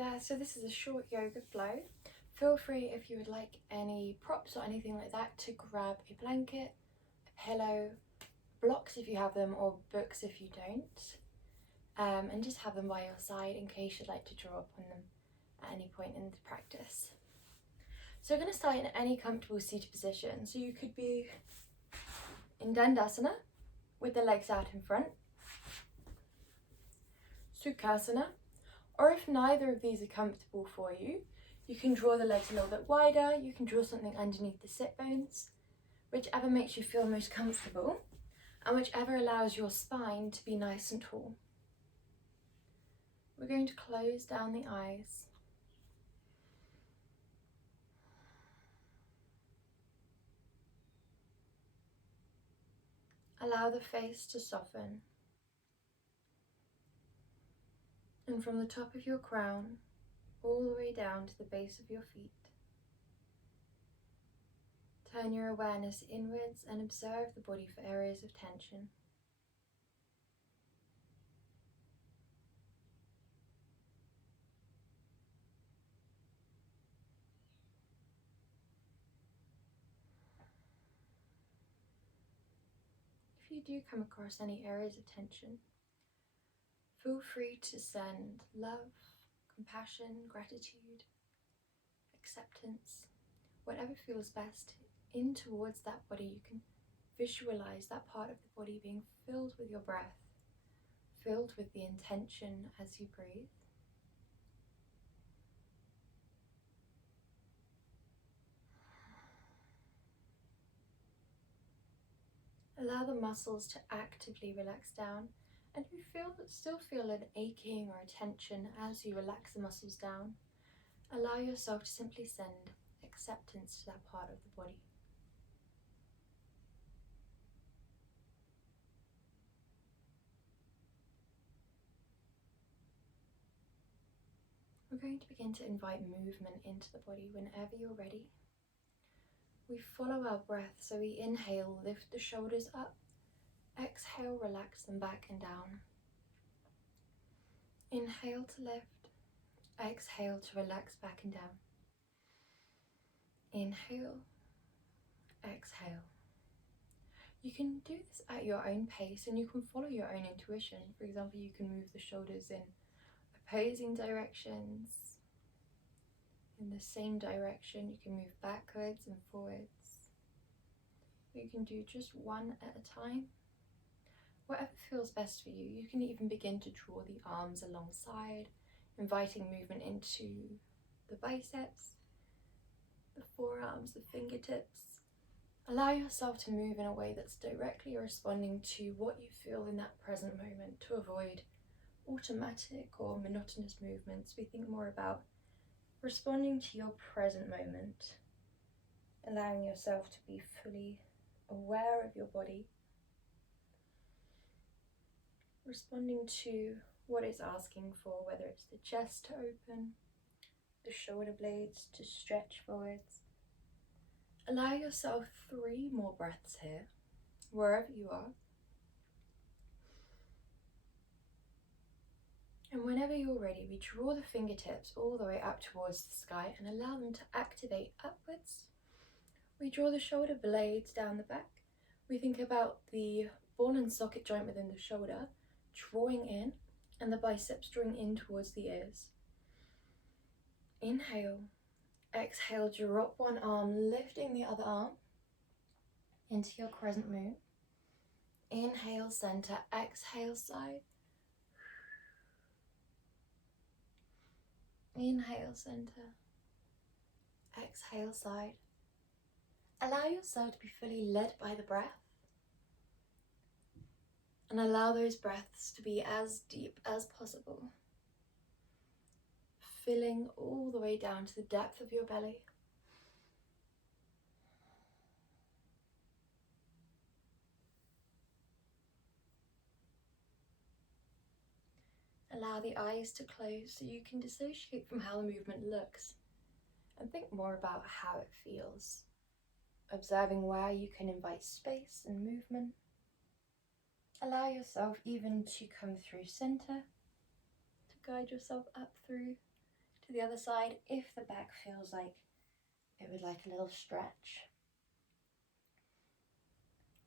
there, so this is a short yoga flow. Feel free, if you would like any props or anything like that, to grab a blanket, a pillow, blocks if you have them, or books if you don't, and just have them by your side in case you'd like to draw upon them at any point in the practice. So we're going to start in any comfortable seated position. So you could be in Dandasana with the legs out in front, Sukhasana, or if neither of these are comfortable for you, you can draw the legs a little bit wider, you can draw something underneath the sit bones, whichever makes you feel most comfortable and whichever allows your spine to be nice and tall. We're going to close down the eyes. Allow the face to soften. And from the top of your crown, all the way down to the base of your feet, turn your awareness inwards and observe the body for areas of tension. If you do come across any areas of tension, feel free to send love, compassion, gratitude, acceptance, whatever feels best, in towards that body. You can visualize that part of the body being filled with your breath, filled with the intention as you breathe. Allow the muscles to actively relax down, and if you still feel an aching or a tension as you relax the muscles down, allow yourself to simply send acceptance to that part of the body. We're going to begin to invite movement into the body whenever you're ready. We follow our breath, so we inhale, lift the shoulders up, exhale, relax them back and down. Inhale to lift, exhale to relax back and down. Inhale, exhale. You can do this at your own pace and you can follow your own intuition. For example, you can move the shoulders in opposing directions. In the same direction, you can move backwards and forwards. You can do just one at a time. Whatever feels best for you. You can even begin to draw the arms alongside, inviting movement into the biceps, the forearms, the fingertips. Allow yourself to move in a way that's directly responding to what you feel in that present moment, to avoid automatic or monotonous movements. We think more about responding to your present moment, allowing yourself to be fully aware of your body, responding to what it's asking for, whether it's the chest to open, the shoulder blades to stretch forwards. Allow yourself 3 more breaths here, wherever you are. And whenever you're ready, we draw the fingertips all the way up towards the sky and allow them to activate upwards. We draw the shoulder blades down the back. We think about the ball and socket joint within the shoulder drawing in and the biceps drawing in towards the ears. Inhale, exhale, drop one arm, lifting the other arm into your crescent moon. Inhale, center, exhale, side. Inhale, center, exhale, side. Allow yourself to be fully led by the breath, and allow those breaths to be as deep as possible, filling all the way down to the depth of your belly. Allow the eyes to close so you can dissociate from how the movement looks and think more about how it feels, observing where you can invite space and movement. Allow yourself even to come through center, to guide yourself up through to the other side if the back feels like it would like a little stretch.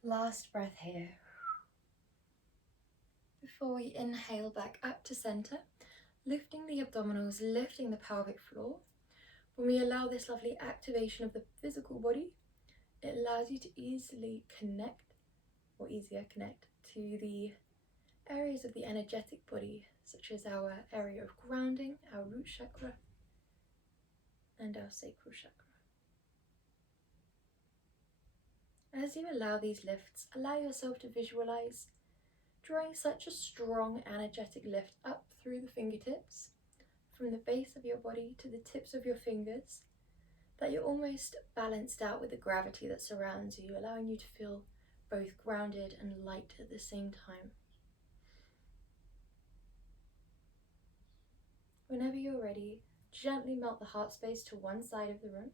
Last breath here. Before we inhale back up to center, lifting the abdominals, lifting the pelvic floor. When we allow this lovely activation of the physical body, it allows you to easily connect, or easier connect, to the areas of the energetic body, such as our area of grounding, our root chakra, and our sacral chakra. As you allow these lifts, allow yourself to visualize drawing such a strong energetic lift up through the fingertips, from the base of your body to the tips of your fingers, that you're almost balanced out with the gravity that surrounds you, allowing you to feel both grounded and light at the same time. Whenever you're ready, gently melt the heart space to one side of the room.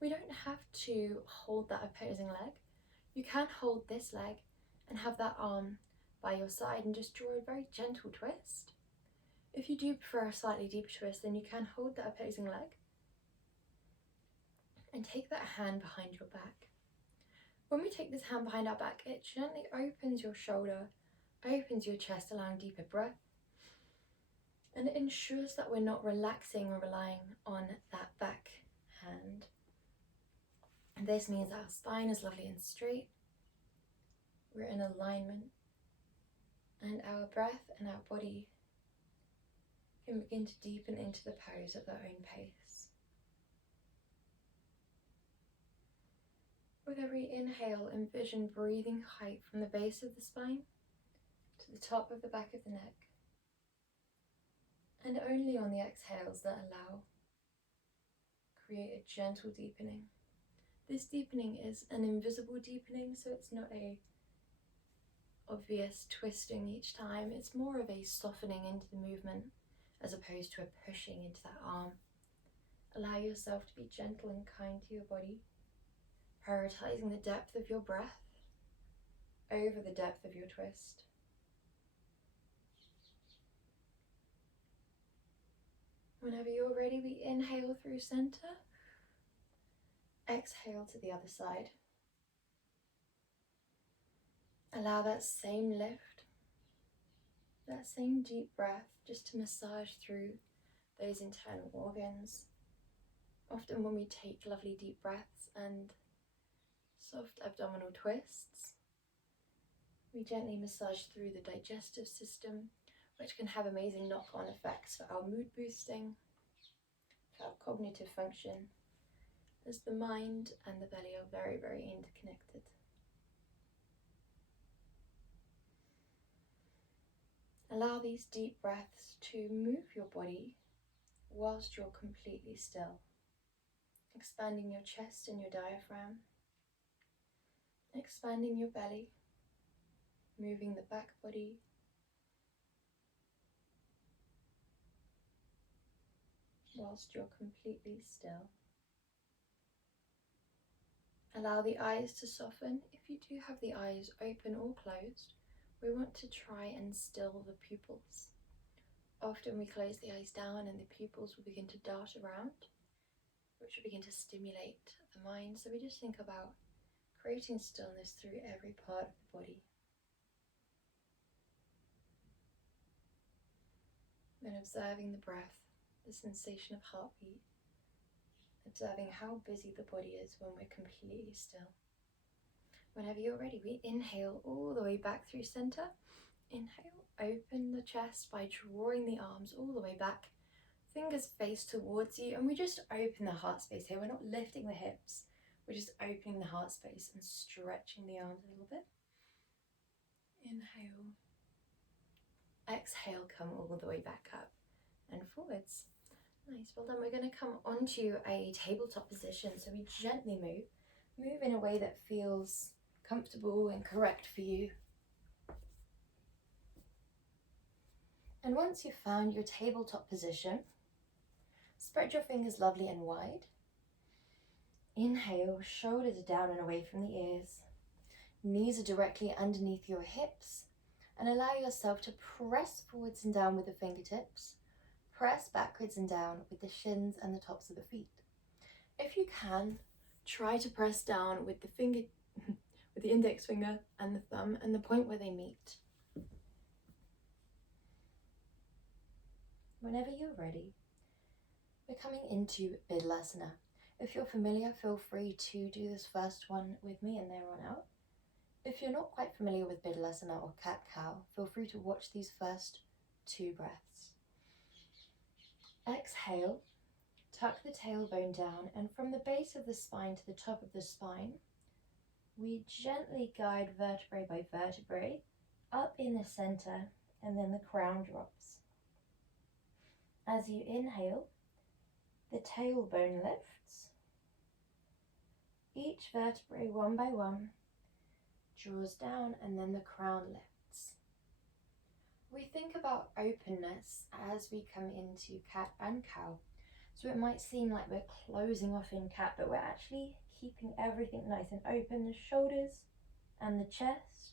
We don't have to hold that opposing leg. You can hold this leg and have that arm by your side and just draw a very gentle twist. If you do prefer a slightly deeper twist, then you can hold that opposing leg and take that hand behind your back. When we take this hand behind our back, it gently opens your shoulder, opens your chest, allowing deeper breath, and it ensures that we're not relaxing or relying on that back hand. And this means our spine is lovely and straight, we're in alignment, and our breath and our body can begin to deepen into the pose at their own pace. With every inhale, envision breathing height from the base of the spine to the top of the back of the neck, and only on the exhales that allow, create a gentle deepening. This deepening is an invisible deepening, so it's not a obvious twisting each time. It's more of a softening into the movement as opposed to a pushing into that arm. Allow yourself to be gentle and kind to your body, prioritizing the depth of your breath over the depth of your twist. Whenever you're ready, we inhale through center, exhale to the other side. Allow that same lift, that same deep breath, just to massage through those internal organs. Often when we take lovely deep breaths and soft abdominal twists, we gently massage through the digestive system, which can have amazing knock-on effects for our mood boosting, for our cognitive function, as the mind and the belly are very, very interconnected. Allow these deep breaths to move your body whilst you're completely still, expanding your chest and your diaphragm, expanding your belly, moving the back body, whilst you're completely still. Allow the eyes to soften. If you do have the eyes open or closed, we want to try and still the pupils. Often we close the eyes down and the pupils will begin to dart around, which will begin to stimulate the mind. So we just think about creating stillness through every part of the body. Then observing the breath, the sensation of heartbeat, observing how busy the body is when we're completely still. Whenever you're ready, we inhale all the way back through center. Inhale, open the chest by drawing the arms all the way back, fingers face towards you, and we just open the heart space here. We're not lifting the hips, we're just opening the heart space and stretching the arms a little bit. Inhale, exhale, come all the way back up and forwards. Nice, well done. We're going to come onto a tabletop position, so we gently move in a way that feels comfortable and correct for you. And once you've found your tabletop position, spread your fingers lovely and wide. Inhale, shoulders are down and away from the ears. Knees are directly underneath your hips, and allow yourself to press forwards and down with the fingertips, Press backwards and down with the shins and the tops of the feet. If you can, try to press down with the with the index finger and the thumb and the point where they meet. Whenever you're ready, we're coming into Bidlasana. If you're familiar, feel free to do this first one with me and there on out. If you're not quite familiar with Bidlasana or cat-cow, feel free to watch these first 2 breaths. Exhale, tuck the tailbone down, and from the base of the spine to the top of the spine, we gently guide vertebrae by vertebrae up in the center, and then the crown drops. As you inhale, the tailbone lifts. Each vertebrae, one by one, draws down, and then the crown lifts. We think about openness as we come into cat and cow. So it might seem like we're closing off in cat, but we're actually keeping everything nice and open. The shoulders and the chest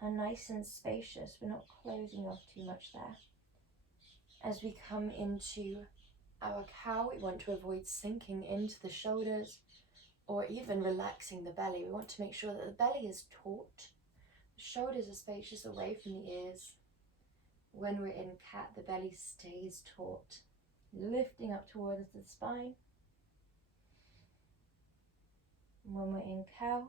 are nice and spacious. We're not closing off too much there. As we come into our cow, we want to avoid sinking into the shoulders or even relaxing the belly. We want to make sure that the belly is taut. The shoulders are spacious away from the ears. When we're in cat, the belly stays taut, lifting up towards the spine. And when we're in cow,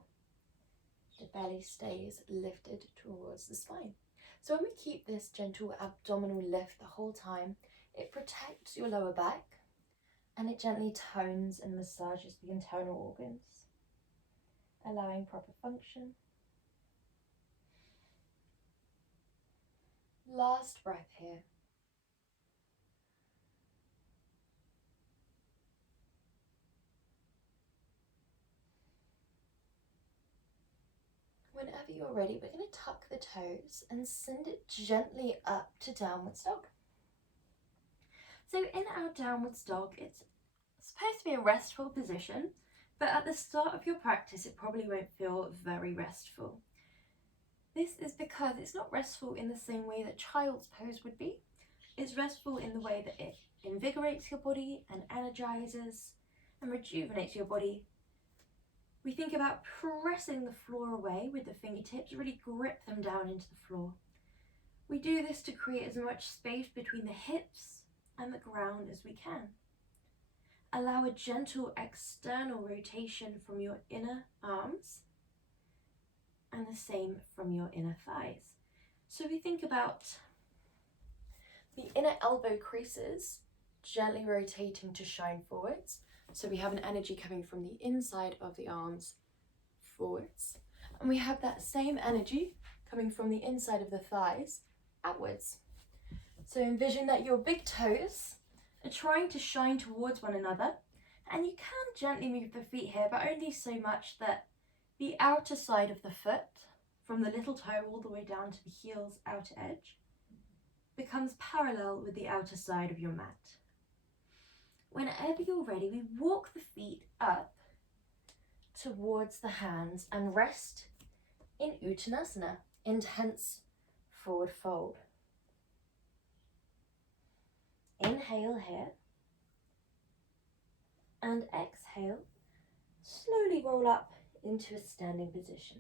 the belly stays lifted towards the spine. So when we keep this gentle abdominal lift the whole time, it protects your lower back and it gently tones and massages the internal organs, allowing proper function. Last breath here. Whenever you're ready, we're going to tuck the toes and send it gently up to downwards dog. So in our downwards dog, it's supposed to be a restful position, but at the start of your practice, it probably won't feel very restful. This is because it's not restful in the same way that child's pose would be. It's restful in the way that it invigorates your body and energizes and rejuvenates your body. We think about pressing the floor away with the fingertips, really grip them down into the floor. We do this to create as much space between the hips and the ground as we can. Allow a gentle external rotation from your inner arms and the same from your inner thighs. So we think about the inner elbow creases gently rotating to shine forwards. So we have an energy coming from the inside of the arms forwards. And we have that same energy coming from the inside of the thighs outwards. So envision that your big toes are trying to shine towards one another. And you can gently move the feet here, but only so much that the outer side of the foot, from the little toe all the way down to the heel's outer edge, becomes parallel with the outer side of your mat. Whenever you're ready, we walk the feet up towards the hands and rest in Uttanasana, intense forward fold. Inhale here and exhale. Slowly roll up into a standing position.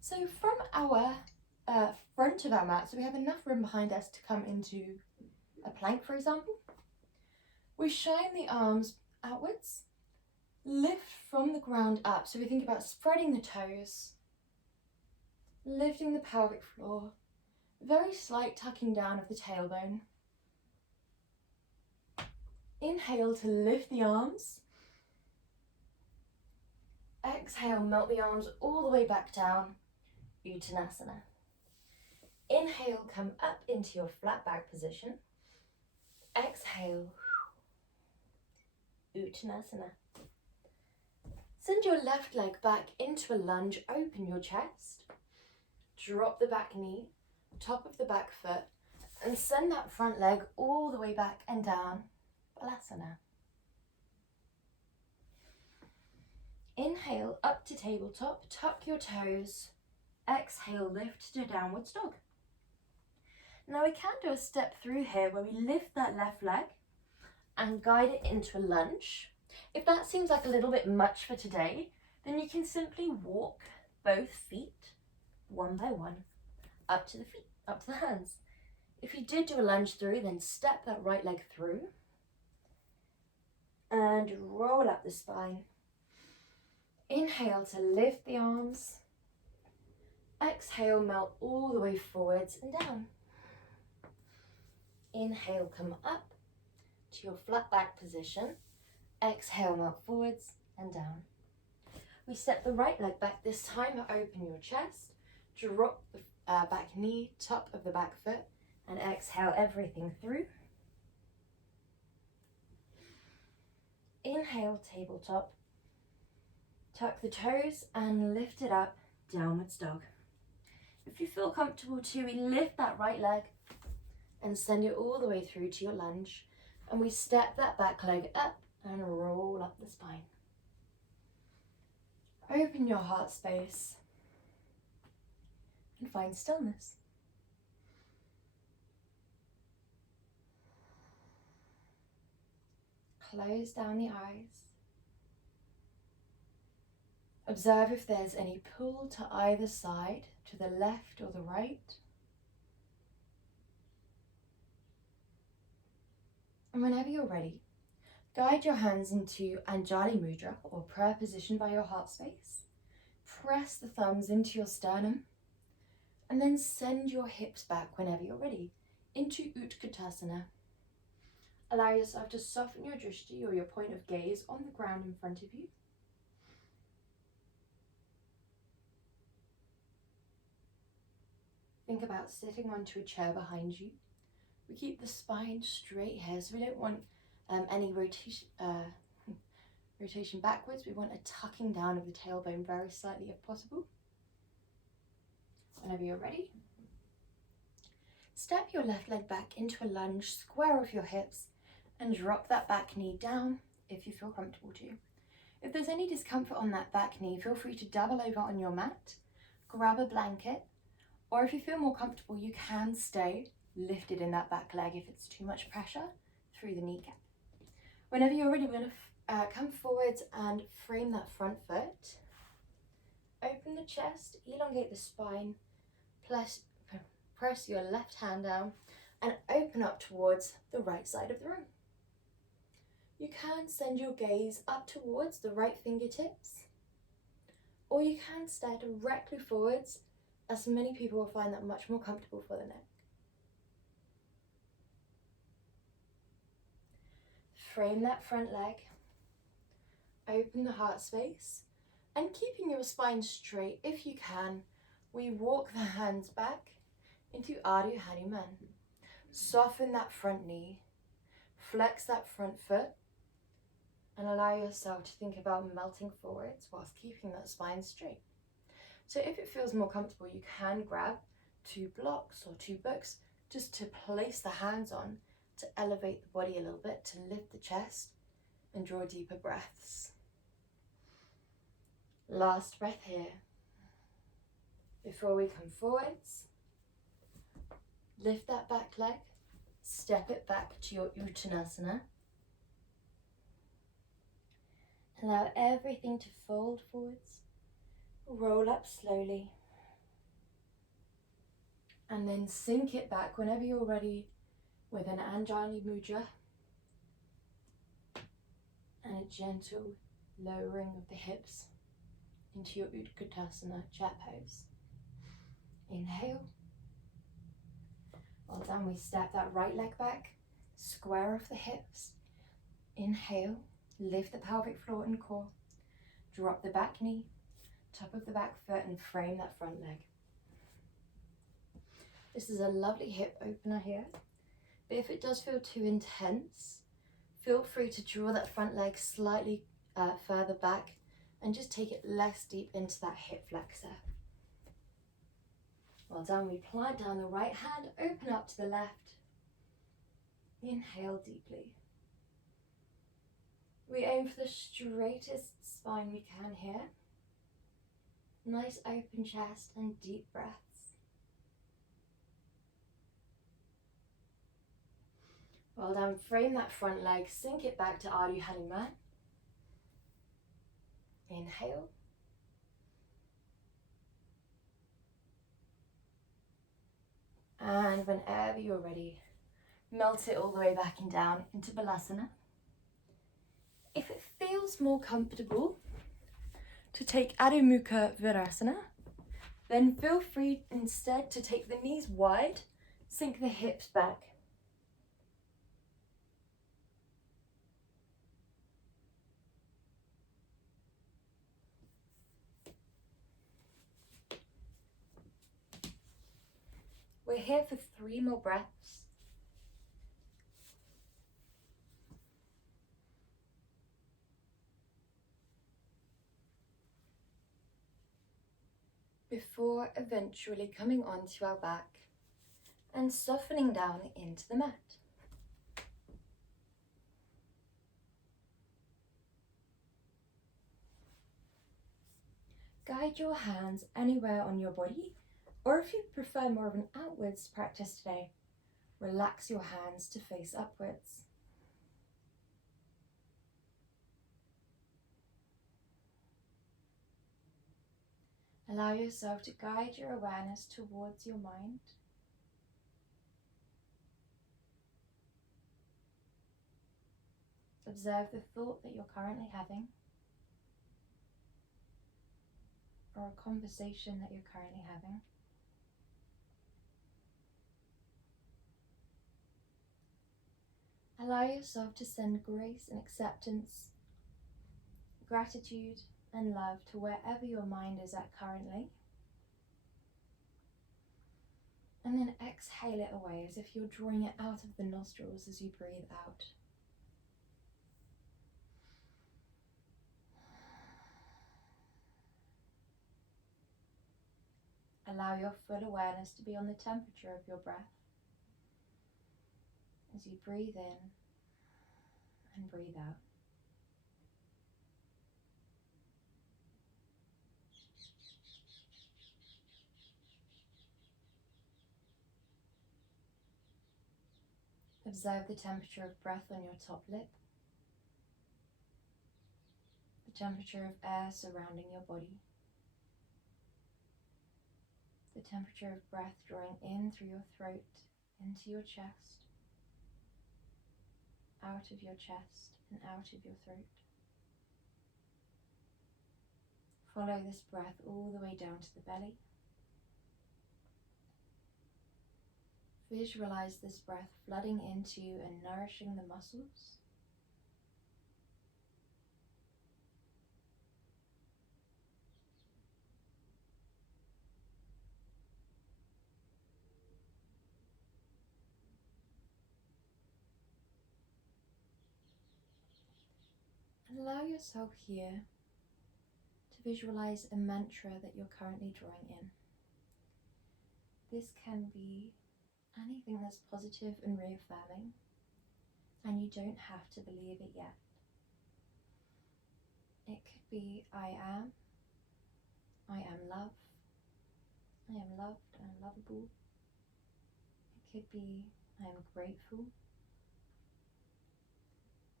So from our front of our mat, so we have enough room behind us to come into a plank, for example. We shine the arms outwards, lift from the ground up. So we think about spreading the toes, lifting the pelvic floor, very slight tucking down of the tailbone. Inhale to lift the arms. Exhale, melt the arms all the way back down, Uttanasana. Inhale, come up into your flat back position. Exhale, Uttanasana. Send your left leg back into a lunge, open your chest. Drop the back knee, top of the back foot, and send that front leg all the way back and down, Balasana. Inhale, up to tabletop, tuck your toes. Exhale, lift to downwards dog. Now we can do a step through here where we lift that left leg and guide it into a lunge. If that seems like a little bit much for today, then you can simply walk both feet one by one up to the feet, up to the hands. If you did do a lunge through, then step that right leg through and roll up the spine. Inhale to lift the arms. Exhale, melt all the way forwards and down. Inhale, come up to your flat back position. Exhale, melt forwards and down. We step the right leg back this time, open your chest, drop the back knee, top of the back foot, and exhale everything through. Inhale, tabletop. Tuck the toes and lift it up, downwards dog. If you feel comfortable too, we lift that right leg and send it all the way through to your lunge. And we step that back leg up and roll up the spine. Open your heart space and find stillness. Close down the eyes. Observe if there's any pull to either side, to the left or the right. And whenever you're ready, guide your hands into Anjali Mudra or prayer position by your heart space. Press the thumbs into your sternum and then send your hips back whenever you're ready into Utkatasana. Allow yourself to soften your drishti or your point of gaze on the ground in front of you. Think about sitting onto a chair behind you. We keep the spine straight here, so we don't want any rotation backwards. We want a tucking down of the tailbone very slightly if possible. Whenever you're ready, step your left leg back into a lunge, square off your hips, and drop that back knee down if you feel comfortable to. If there's any discomfort on that back knee, feel free to double over on your mat, grab a blanket, or if you feel more comfortable, you can stay lifted in that back leg if it's too much pressure through the kneecap. Whenever you're ready, we're going to come forwards and frame that front foot. Open the chest, elongate the spine, press your left hand down and open up towards the right side of the room. You can send your gaze up towards the right fingertips, or you can stare directly forwards, as many people will find that much more comfortable for the neck. Frame that front leg, open the heart space, and keeping your spine straight if you can, we walk the hands back into Ardha Hanuman. Soften that front knee, flex that front foot, and allow yourself to think about melting forwards whilst keeping that spine straight. So if it feels more comfortable, you can grab 2 blocks or 2 books just to place the hands on to elevate the body a little bit, to lift the chest and draw deeper breaths. Last breath here. Before we come forwards, lift that back leg, step it back to your Uttanasana. Allow everything to fold forwards, roll up slowly, and then sink it back whenever you're ready with an Anjali Mudra and a gentle lowering of the hips into your Utkatasana chair pose. Inhale. Well done, we step that right leg back, square off the hips. Inhale, lift the pelvic floor and core, drop the back knee, top of the back foot, and frame that front leg. This is a lovely hip opener here, but if it does feel too intense, feel free to draw that front leg slightly further back and just take it less deep into that hip flexor. Well done, we plant down the right hand, open up to the left. Inhale deeply. We aim for the straightest spine we can here. Nice open chest and deep breaths. Well done. Frame that front leg, sink it back to Ardha Hanuman. Inhale. And whenever you're ready, melt it all the way back and down into Balasana. If it feels more comfortable to take Adho Mukha Virasana, then feel free instead to take the knees wide, sink the hips back. We're here for 3 more breaths. Before eventually coming onto our back and softening down into the mat. Guide your hands anywhere on your body, or if you prefer more of an outwards practice today, relax your hands to face upwards. Allow yourself to guide your awareness towards your mind. Observe the thought that you're currently having, or a conversation that you're currently having. Allow yourself to send grace and acceptance, gratitude and love to wherever your mind is at currently. And then exhale it away as if you're drawing it out of the nostrils as you breathe out. Allow your full awareness to be on the temperature of your breath as you breathe in and breathe out. Observe the temperature of breath on your top lip, the temperature of air surrounding your body, the temperature of breath drawing in through your throat, into your chest, out of your chest and out of your throat. Follow this breath all the way down to the belly. Visualize this breath flooding into and nourishing the muscles. And allow yourself here to visualize a mantra that you're currently drawing in. This can be anything that's positive and reaffirming, and you don't have to believe it yet. It could be I am love, I am loved, I am lovable. It could be I am grateful.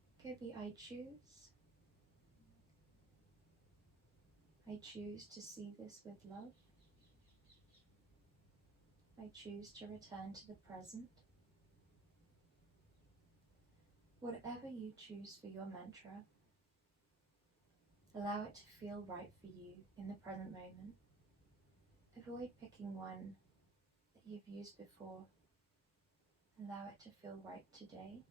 It could be I choose to see this with love. I choose to return to the present. Whatever you choose for your mantra, allow it to feel right for you in the present moment. Avoid picking one that you've used before. Allow it to feel right today.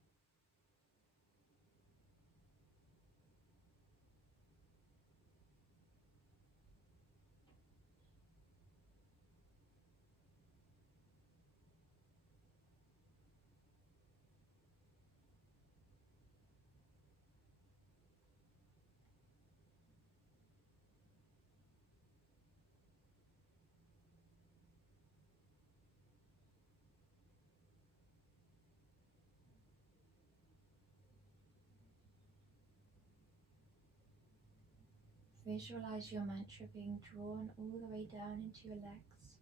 Visualize your mantra being drawn all the way down into your legs,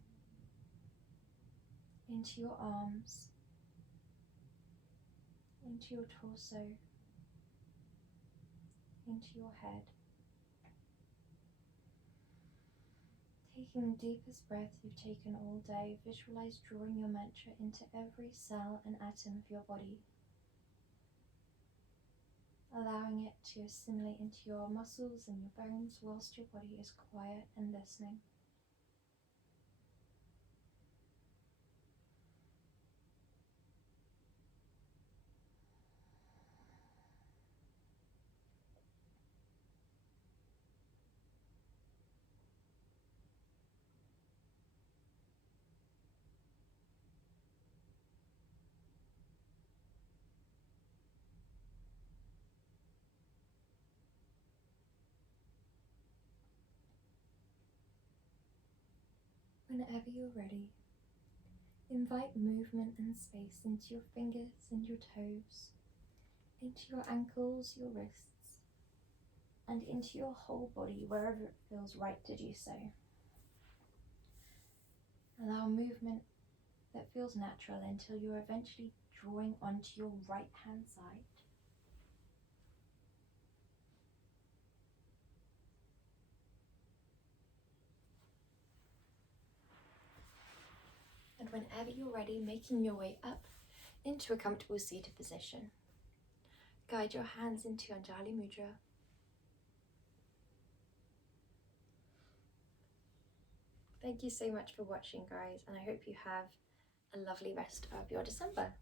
into your arms, into your torso, into your head. Taking the deepest breath you've taken all day, visualize drawing your mantra into every cell and atom of your body, allowing it to assimilate into your muscles and your bones whilst your body is quiet and listening. Whenever you're ready, invite movement and space into your fingers and your toes, into your ankles, your wrists, and into your whole body wherever it feels right to do so. Allow movement that feels natural until you're eventually drawing onto your right hand side. And whenever you're ready, making your way up into a comfortable seated position. Guide your hands into Anjali Mudra. Thank you so much for watching, guys, and I hope you have a lovely rest of your December.